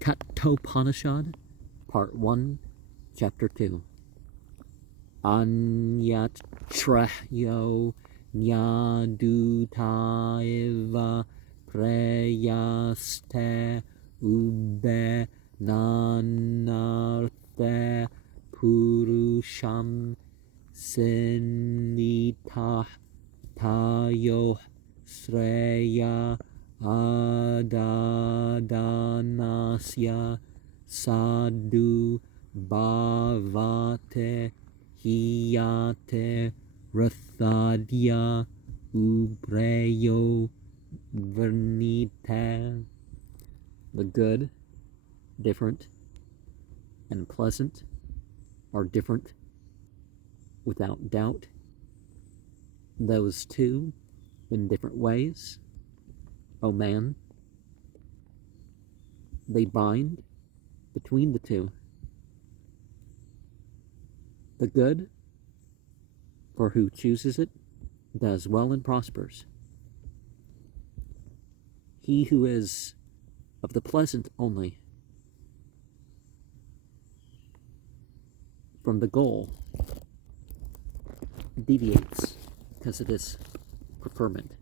Katha Upanisad, Part 1, Chapter 2. Anyat Trayo Nyadutaiva Preyaste Ube Nanarthe Purusham Sinita Tayo Sreya Adadanasya Sadhu Bhavate Hiyate Rathadya Ubreyo Vernite. The good, different, and pleasant are different without doubt. Those two in different ways, O man, they bind between the two. The good, for who chooses it, does well and prospers. He who is of the pleasant only, from the goal, deviates because of this preferment.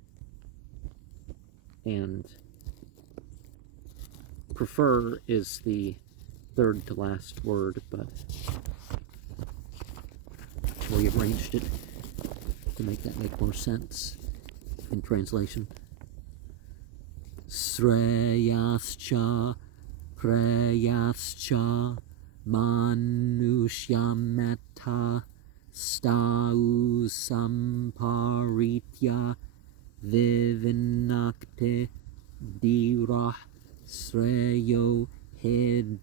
And prefer is the third to last word, but we arranged it to make that make more sense in translation. Sreyascha preyascha manushyametta stau samparitya vivinakte dirah sreyo hedirobe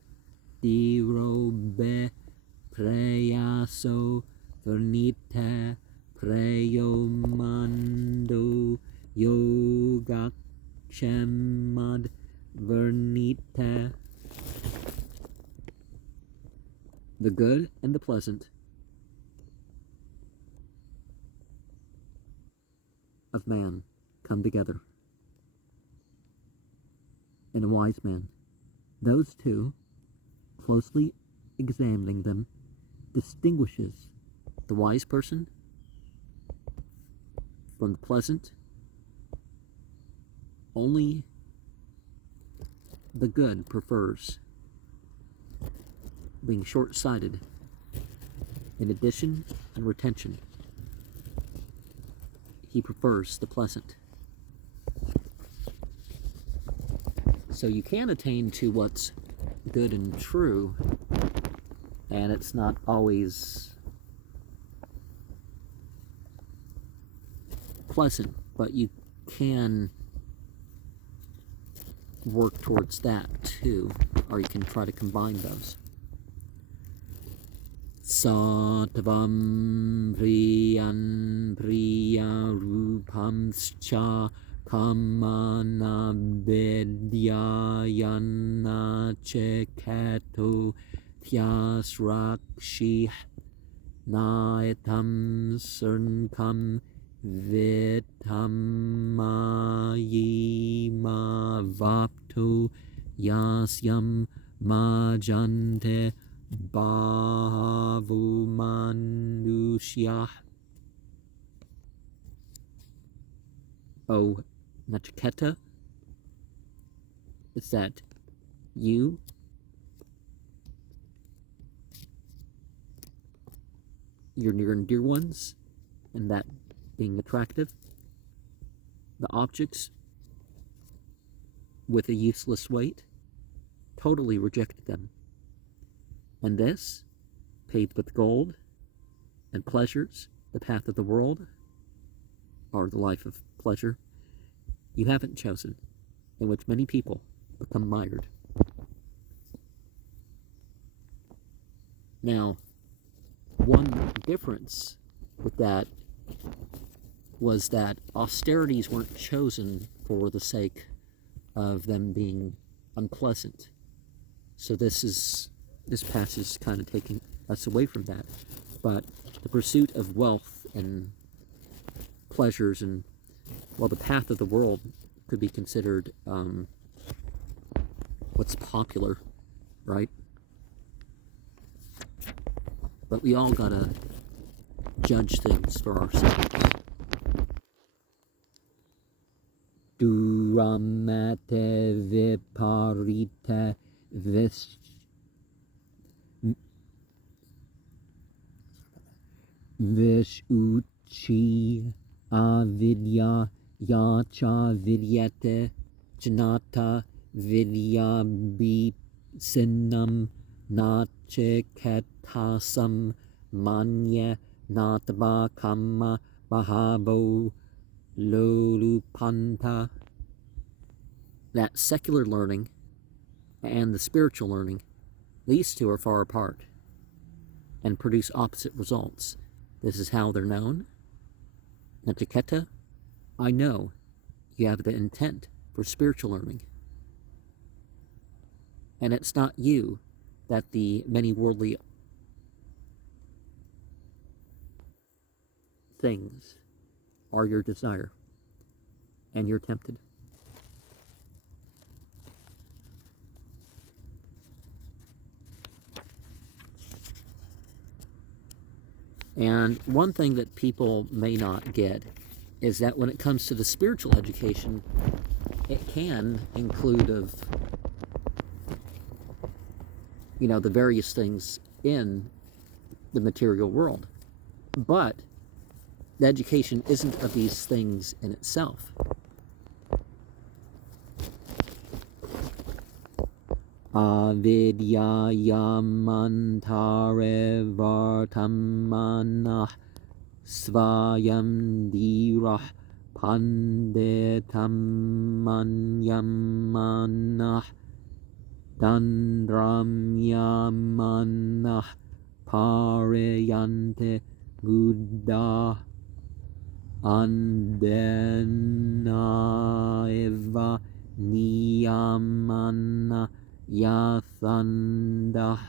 preyaso vernite preyomando yogakshemad vernite. The good and the pleasant of man come together in a wise man. Those two, closely examining them, distinguishes the wise person from the pleasant. Only the good prefers being short-sighted in addition and retention. He prefers the pleasant. So you can attain to what's good and true, and it's not always pleasant, but you can work towards that too, or you can try to combine those. Sattvam vriyan priya rupamscha kamana vidyayana cheketo thyasrakshih naitam sarnkam Vitamayima vapto yasyam majante bhavumanusyah. O Nachiketa, it's that you your near and dear ones, and that being attractive, the objects with a useless weight, totally rejected them. And this, paved with gold and pleasures, the path of the world, or the life of pleasure, you haven't chosen, in which many people become mired. Now, one difference with that was that austerities weren't chosen for the sake of them being unpleasant. So this passage is kind of taking us away from that. But the pursuit of wealth and pleasures and, well, the path of the world could be considered what's popular, right? But we all gotta judge things for ourselves. Duramate viparita vishuchi avidya yacha vidyate janata vidyabhisinam nachiketasam manya natva kamma bahabo lolupanta. That secular learning and the spiritual learning, these two are far apart and produce opposite results. This is how they're known. Nachiketa, I know you have the intent for spiritual learning. And it's not you that the many worldly things are your desire, and you're tempted. And one thing that people may not get is that when it comes to the spiritual education, it can include of, the various things in the material world. But the education isn't of these things in itself. Avidya yamantare vartamana svayam dirah panditam manyamana dandram yamana pariyante buddha andena eva niyamana yathanda.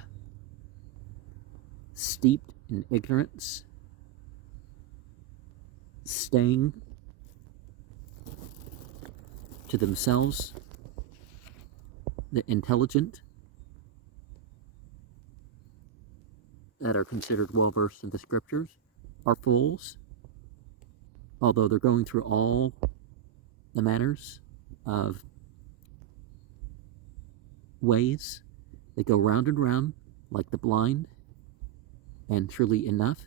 Steeped in ignorance, staying to themselves, the intelligent that are considered well-versed in the scriptures are fools, although they're going through all the manners of ways. They go round and round like the blind, and truly enough,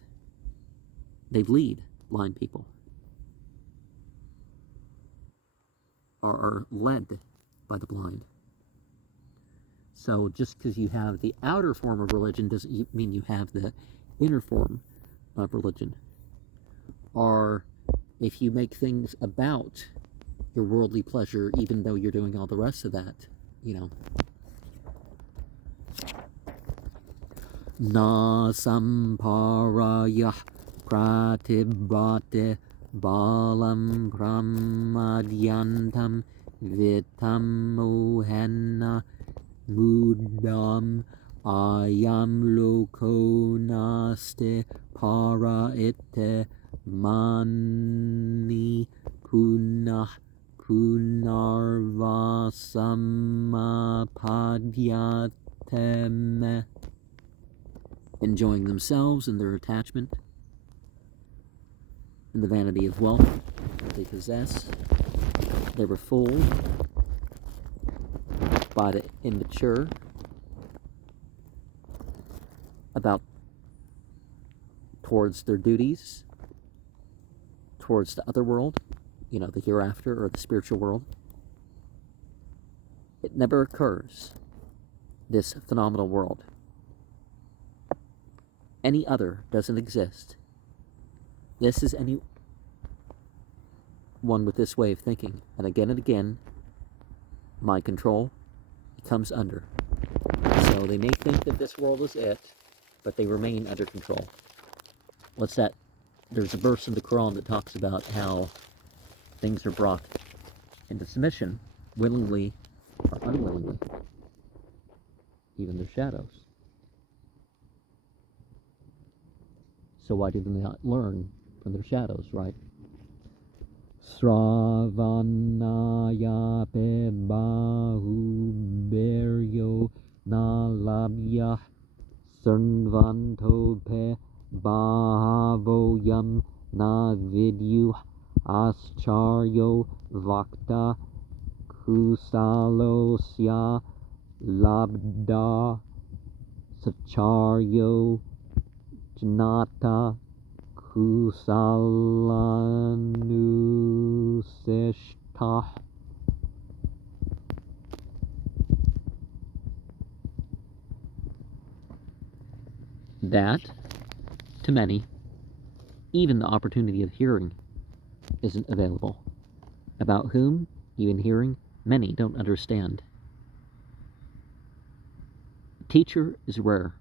they lead blind people, or are led by the blind. So just because you have the outer form of religion doesn't mean you have the inner form of religion. Or if you make things about your worldly pleasure, even though you're doing all the rest of that, Na samparaya pratibhate balam pramadyantam vitam mohena mudam ayam loko naste para ite mani punah punarvasamapadhyateme. Enjoying themselves and their attachment and the vanity of wealth that they possess. They were fooled by the immature towards their duties, towards the other world, the hereafter or the spiritual world. It never occurs, this phenomenal world. Any other doesn't exist. This is any one with this way of thinking, and again, mind control comes under. So they may think that this world is it, but they remain under control. What's that? There's a verse in the Quran that talks about how things are brought into submission, willingly or unwillingly, even their shadows. So why do they not learn from their shadows, right? Sravanaya pe bahuberyo nalabya Sarvanto pe bahavoyam na vidyu ascharyo vakta kusalosya labda sacharyo jnata kusalanusishta. That, to many, even the opportunity of hearing isn't available, about whom, even hearing, many don't understand. A teacher is rare,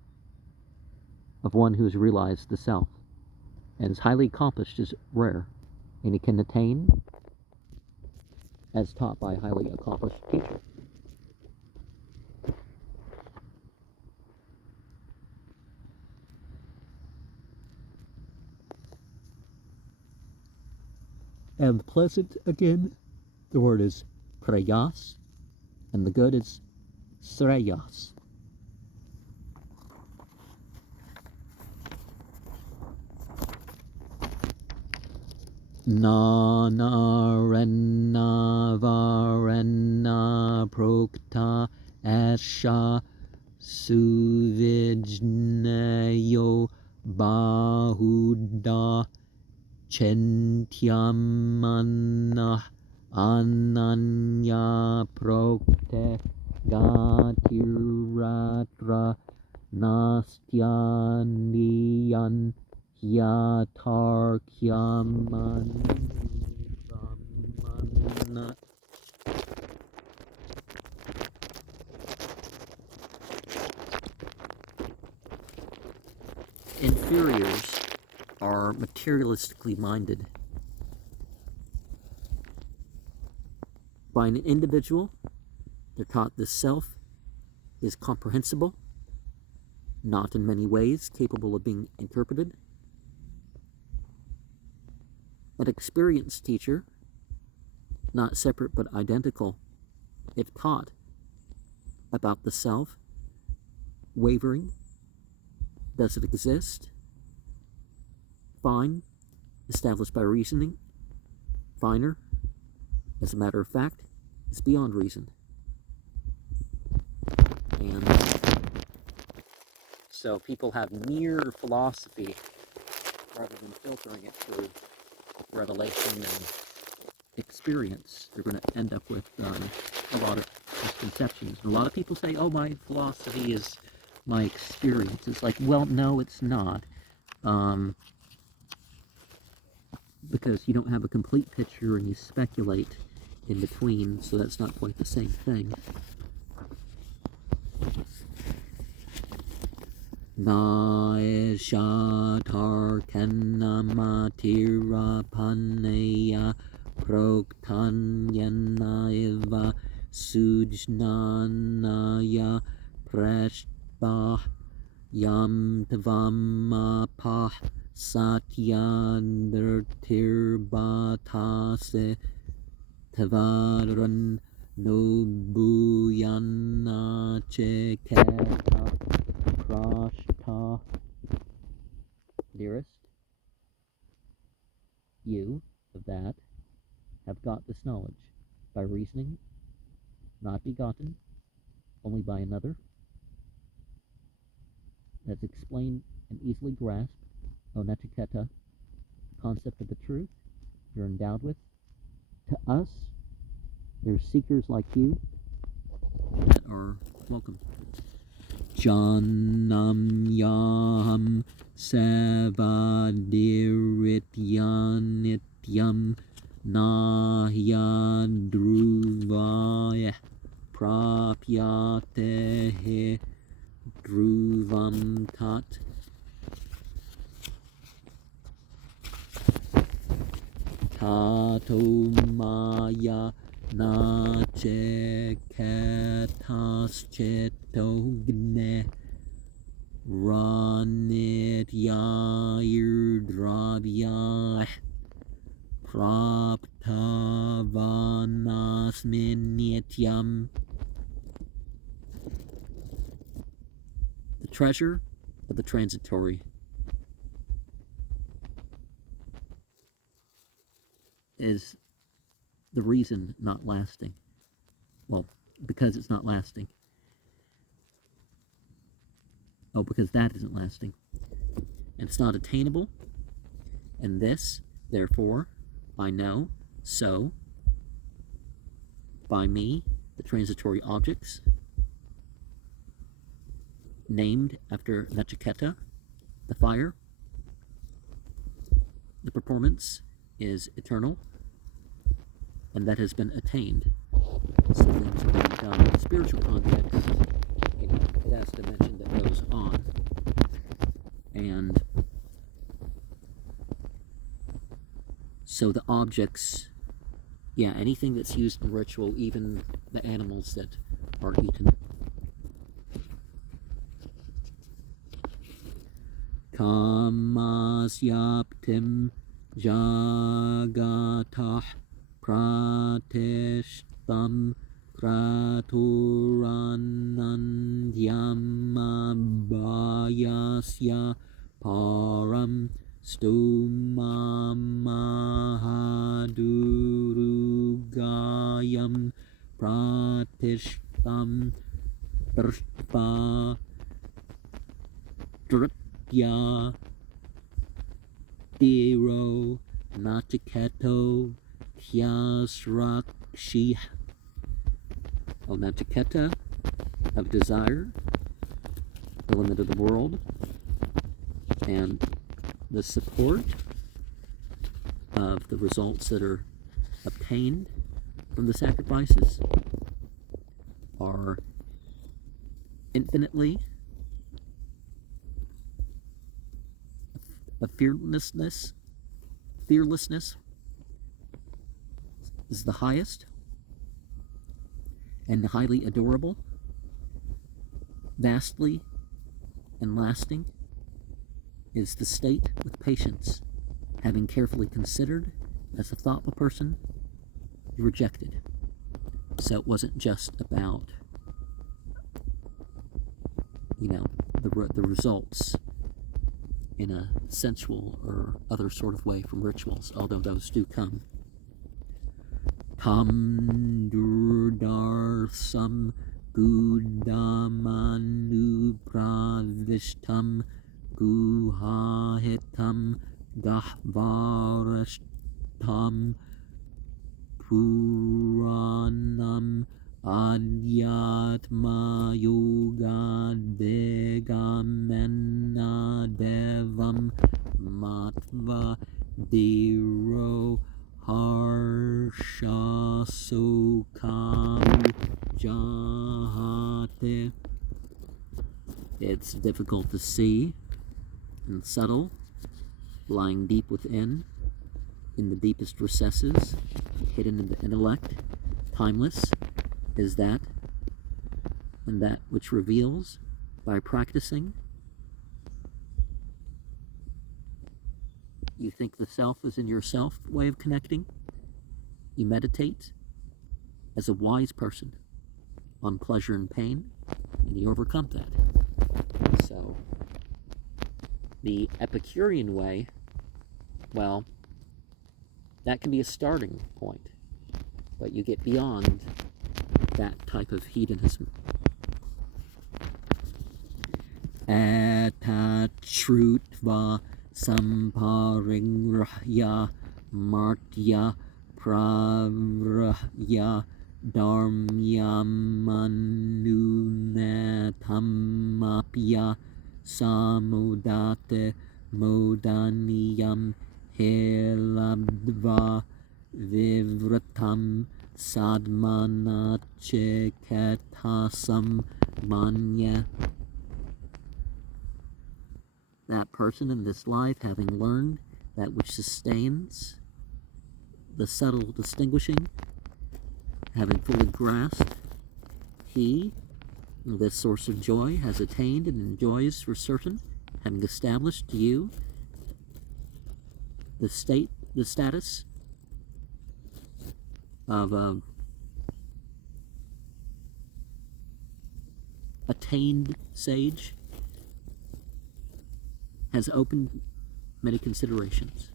of one who has realized the self, and is highly accomplished is rare, and he can attain as taught by a highly accomplished teacher. And the pleasant, again, the word is prayas, and the good is sreyas. Nana renna varenna prokta asha suvijneyo bahuda Chentyamana ananya prokte gatiratra nastyandiyan yatarkyaman. Inferiors are materialistically minded. By an individual, they're taught the self is comprehensible, not in many ways capable of being interpreted. An experienced teacher, not separate but identical, if taught about the self, wavering, does it exist? Fine, established by reasoning. Finer, as a matter of fact, is beyond reason. And so people have mere philosophy rather than filtering it through revelation and experience. They're going to end up with a lot of misconceptions. And a lot of people say, oh, my philosophy is my experience. It's like, well, no, it's not. Because you don't have a complete picture and you speculate in between, so that's not quite the same thing. Naeshatar kennamatira paneya proktanyana sujnanaya prashpa yam tvamapah satyandirtirbatase tavaran nobuyana cheketa prashta. Dearest, you of that have got this knowledge by reasoning, not begotten, only by another, that's explained and easily grasped, O Nachiketa, concept of the truth you're endowed with. To us, there's seekers like you that are welcome. Jannam yaham savadirityanityam nahyadruvaya prapyatehe dhruvam tat. Tato maya nacheketaschetogne ranityair dravya prapta Vanasminityam. The treasure of the transitory is the reason not lasting. Well, because it's not lasting. Oh, because that isn't lasting. And it's not attainable. And this, therefore, I know, so, by me, the transitory objects, named after Nachiketa, the fire, the performance is eternal, and that has been attained. So things are being done in the spiritual context. It has dimension that goes on. And so the objects, yeah, anything that's used in ritual, even the animals that are eaten. Kamasyaptim jagatah pratishtam kraturanandyamabayasya param stumamahadurugayam pratishtam drpa drutya diro natiketo kyasrakshih. Oh, Nachiketa of desire, the limit of the world, and the support of the results that are obtained from the sacrifices are infinitely a fearlessness is the highest, and highly adorable, vastly and lasting is the state with patience, having carefully considered, as a thoughtful person, you rejected. So it wasn't just about, the results in a sensual or other sort of way from rituals, although those do come. Tam durdarsam gudamanupravishtam guhahitam gahvarashtam puranam adhyatma yoga degamena devam matva diro harsha sukam jahate. It's difficult to see and subtle, lying deep within, in the deepest recesses, hidden in the intellect, timeless is that, and that which reveals by practicing. You think the self is in yourself way of connecting. You meditate as a wise person on pleasure and pain, and you overcome that. So, the Epicurean way, well, that can be a starting point, but you get beyond that type of hedonism. Atatruva samparingrahya martya pravrahya dharmyamanunathamapya samudate modaniyam helabdva vivratam sadmanachekatasam manya. That person in this life, having learned that which sustains, the subtle distinguishing, having fully grasped, he, this source of joy, has attained and enjoys for certain, having established to you the state, the status of attained sage has opened many considerations.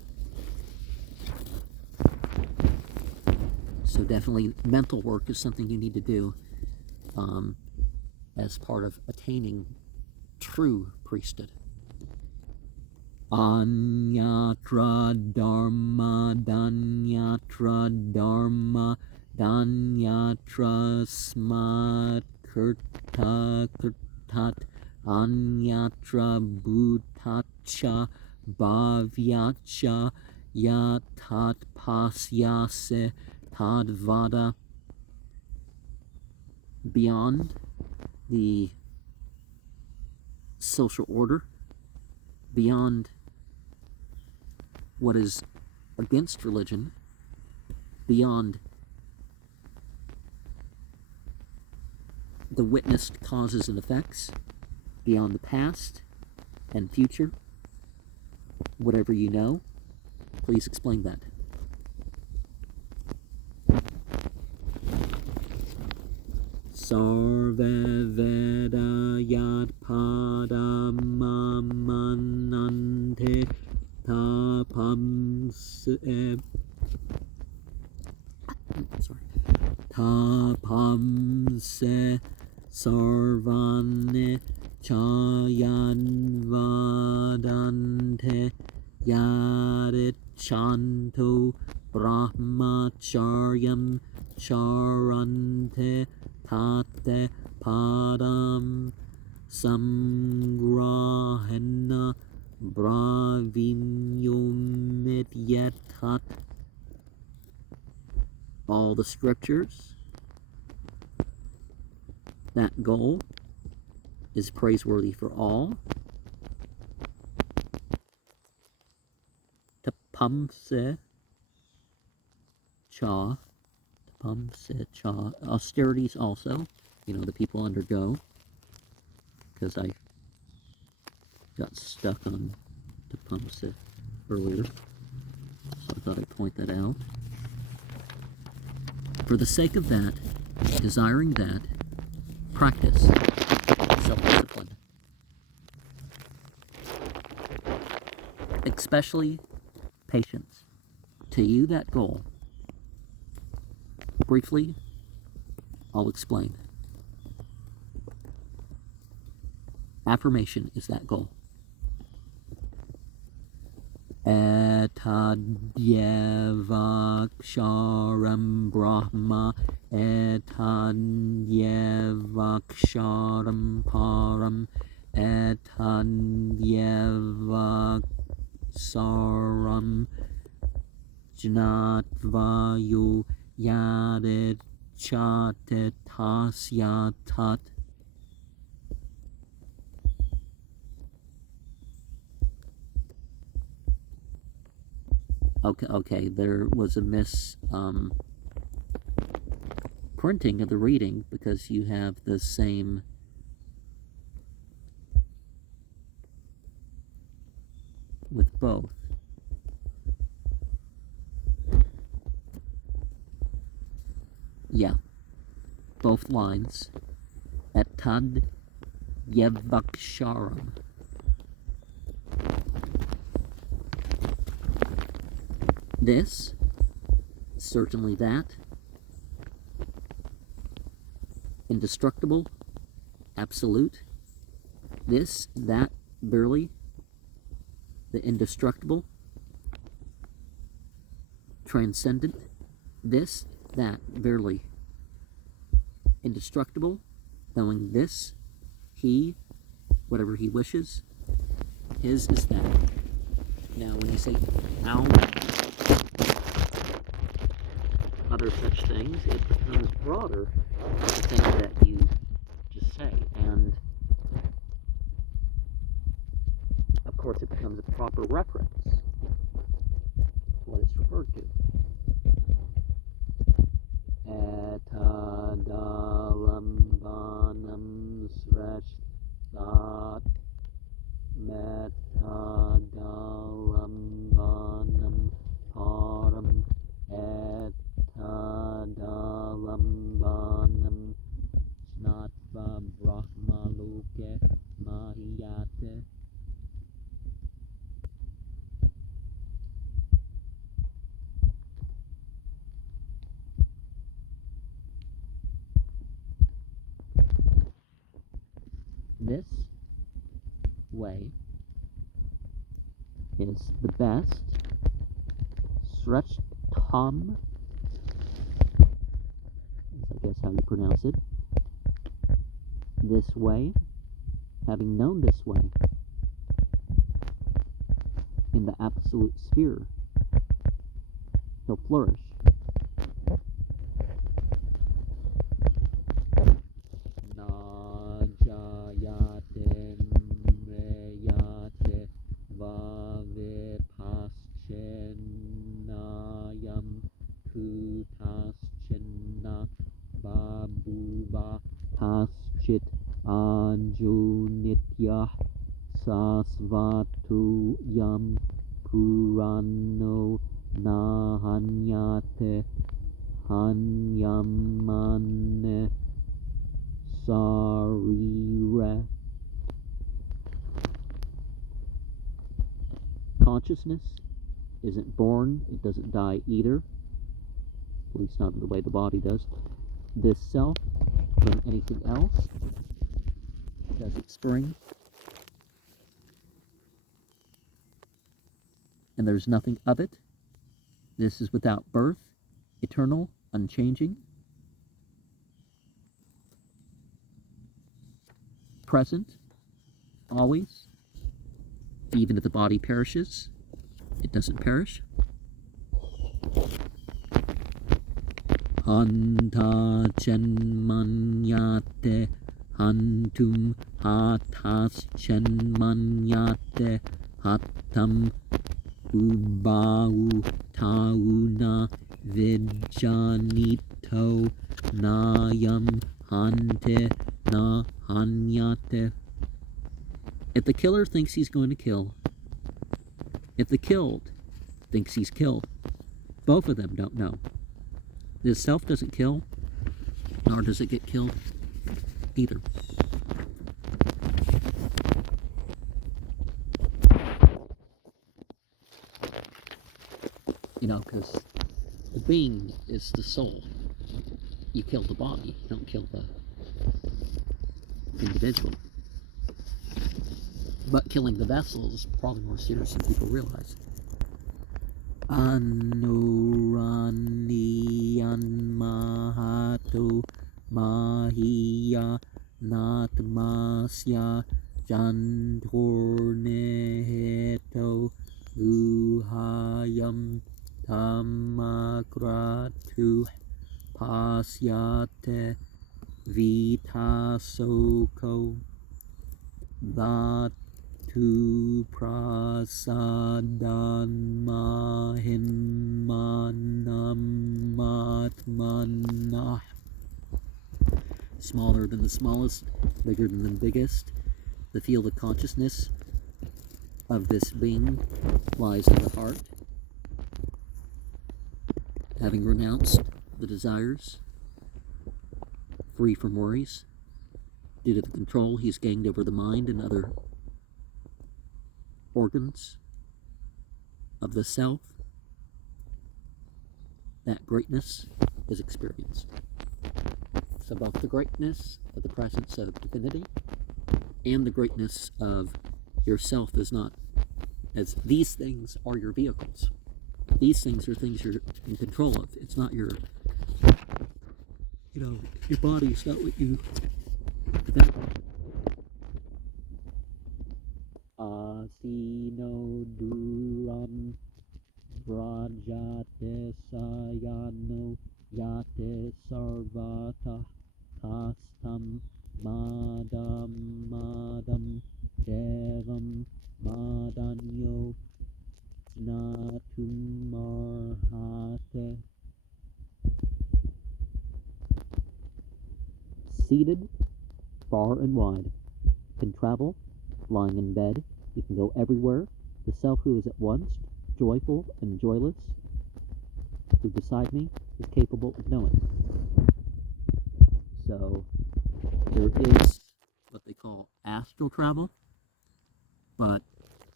So definitely mental work is something you need to do as part of attaining true priesthood. Anyatra dharma, danyatra dharma, danyatra smat kirta kirtat, anyatra bhutacha bhavyacha yatat pasyase tadvada. Beyond the social order, beyond what is against religion, beyond the witnessed causes and effects, beyond the past and future, whatever you know, please explain that. Sarve Veda Yad Padamamanante Tapamse Sarvane Chayan Vadante Yadichanto Brahmacharyam Charante Tate Padam Samgrahena Bravinyumidyetat. All the scriptures, that goal is praiseworthy for all. Tapamse cha, austerities also, the people undergo, because I got stuck on tapamse earlier, so I thought I'd point that out. For the sake of that, desiring that, practice self-discipline. Especially patience. To you, that goal. Briefly, I'll explain. Affirmation is that goal. Etadyevaksharam Brahma, etadyevaksharam param, etadyevaksharam jnatvayu yadet chatetasyatat. Okay, there was a printing of the reading because you have the same with both. Yeah, both lines. Etad yevaksharam. This, certainly that. Indestructible, absolute. This, that, barely. The indestructible, transcendent. This, that, barely. Indestructible, knowing this, he, whatever he wishes, his is that. Now, when you say out, other such things, it becomes broader than the thing that you just say, and of course it becomes a proper reference to what it's referred to. Etadalambanam sreshtat metadalambanam param etad this way is the best. Sreshtham, is I guess how you pronounce it. This way, having known this way, in the absolute sphere, he'll flourish. Na jayate mreyate vavipaschenayam kutaschena babuva taschit anjunityah sasvatu yam purano nahanyate hanyamane sarira. Consciousness isn't born, it doesn't die either, at least not in the way the body does. This self, than anything else, does its spring, and there's nothing of it. This is without birth, eternal, unchanging, present, always. Even if the body perishes, it doesn't perish. Hanta chenmanyate hantum hatas chenmanyate hatam ubau tauna vijanito nayam hante na hanyate. If the killer thinks he's going to kill, if the killed thinks he's killed, both of them don't know. This self doesn't kill, nor does it get killed either. You know, because the being is the soul. You kill the body, you don't kill the individual. But killing the vessel is probably more serious than people realize. Anuraniyan Mahato Mahiya Natmasya Jantorneheto Guhayam Tamakratu Pasyate Vitasoko Batu prasadan mahimanamatmanah. Smaller than the smallest, bigger than the biggest. The field of consciousness of this being lies in the heart. Having renounced the desires, free from worries, due to the control he's gained over the mind and other organs of the self, that greatness is experienced. So both the greatness of the presence of divinity and the greatness of yourself is not, as these things are your vehicles. These things are things you're in control of. It's not your, your body's not what you develop. Asino duram vrajate sayano yate sarvata kastam madam devam madanyo natumarhate. Seated, far and wide, can travel, lying in bed, you can go everywhere. The self who is at once joyful and joyless, who beside me is capable of knowing. So there is what they call astral travel, but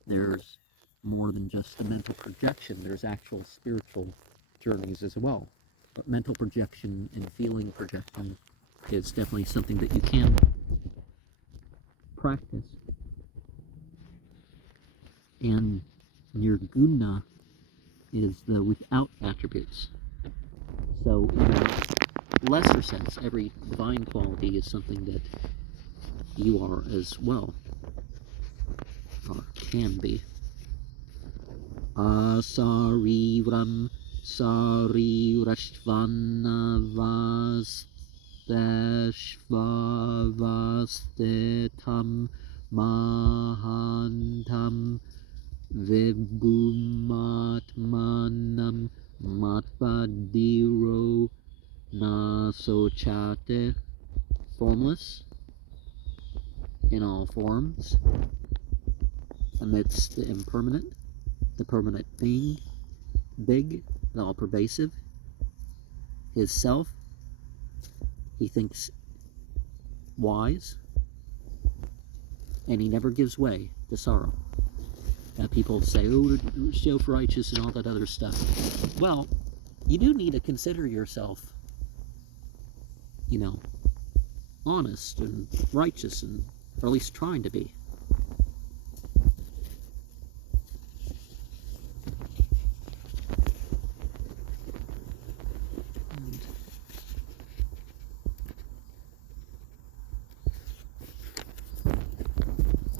there's more than just the mental projection. There's actual spiritual journeys as well. But mental projection and feeling projection is definitely something that you can practice. And nirguna is the without attributes. So in a lesser sense, every divine quality is something that you are as well, or can be. Asariram sarirashvanavastetam mahantam vibhumatmanam matpadiro nasochate. Formless in all forms, amidst the impermanent, the permanent being, big and all pervasive, his self, he thinks wise, and he never gives way to sorrow. People say, oh, self-righteous and all that other stuff. Well, you do need to consider yourself, honest and righteous, and or at least trying to be.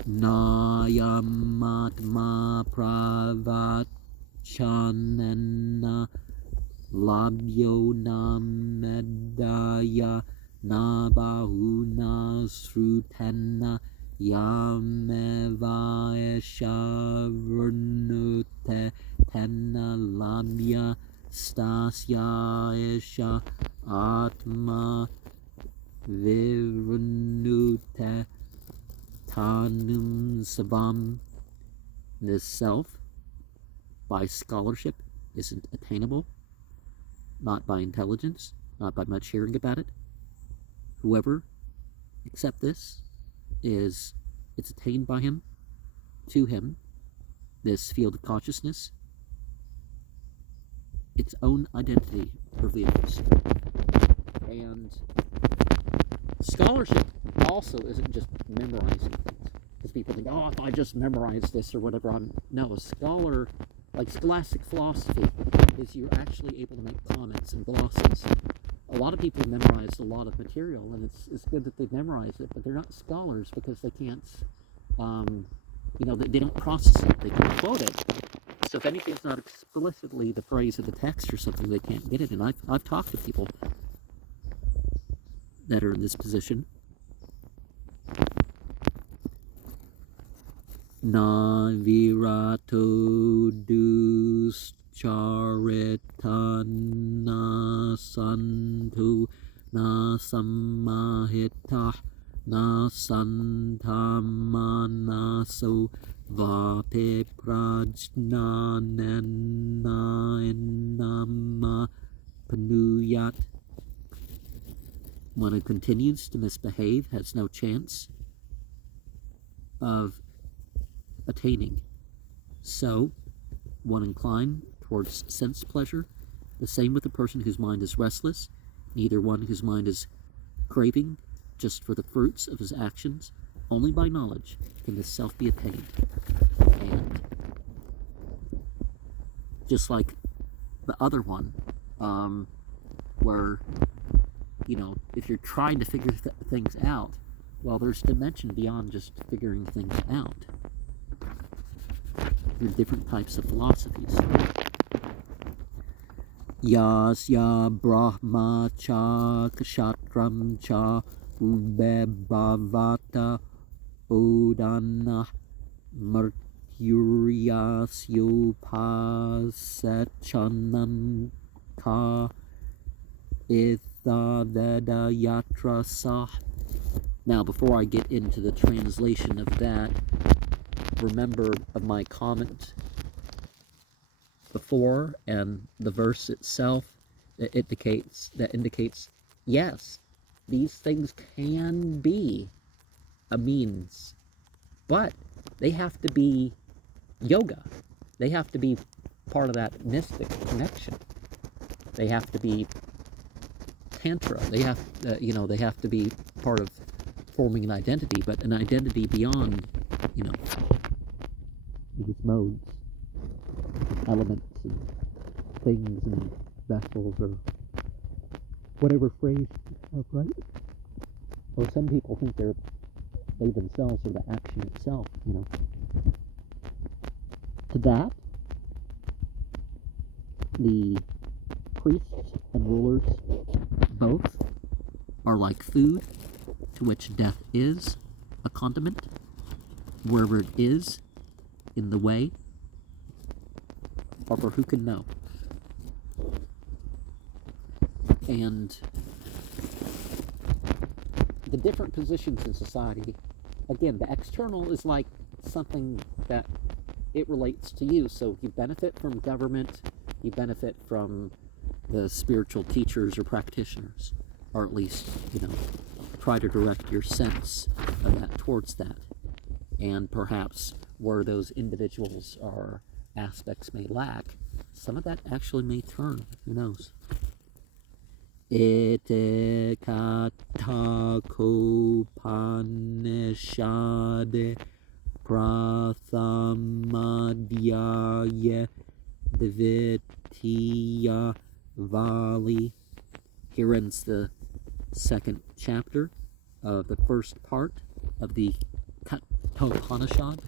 Nayamatma pravachanena labyo namedaya nabahuna srutena yamevaesha tena labya stasya atma virnute tanum savam. This self, by scholarship, isn't attainable, not by intelligence, not by much hearing about it. Whoever accepts this it's attained by him, to him, this field of consciousness, its own identity reveals. And scholarship also isn't just memorizing things. Because people think, oh, if I just memorize this or whatever, no, a scholar, like scholastic philosophy, is you're actually able to make comments and glosses. A lot of people memorize a lot of material, and it's good that they've memorized it, but they're not scholars because they can't, they don't process it, they can quote it. So if anything's not explicitly the phrase of the text or something, they can't get it. And I've talked to people that are in this position. Na virato duscharita santu na samahita na santamanaso vate prajnanena enama panuyat. One who continues to misbehave has no chance of attaining. So, one inclined towards sense pleasure, the same with the person whose mind is restless, neither one whose mind is craving just for the fruits of his actions. Only by knowledge can this self be attained. And just like the other one, where, if you're trying to figure things out, well, there's dimension beyond just figuring things out. There are different types of philosophies. Yasya brahma cha kshatram cha ubebhavata odana martyriasyopasetchanam ka ithaveda yatra sah. Now, before I get into the translation of that, remember of my comment before and the verse itself that indicates yes, these things can be a means, but they have to be yoga. They have to be part of that mystic connection. They have to be tantra. They have, they have to be part of forming an identity, but an identity beyond, these modes, elements, and things, and vessels, or whatever phrase you have, right? Or some people think they themselves are the action itself, To that, the priests and rulers both are like food, to which death is a condiment, wherever it is in the way, or for who can know. And the different positions in society, again, the external is like something that it relates to you. So you benefit from government, you benefit from the spiritual teachers or practitioners, or at least, try to direct your sense of that towards that. And perhaps where those individuals or aspects may lack, some of that actually may turn. Who knows? Ete Katha Upanisad Prathamadhyaya Dvitiya Vali. Here ends the second chapter of the first part of the Katha Upanisad.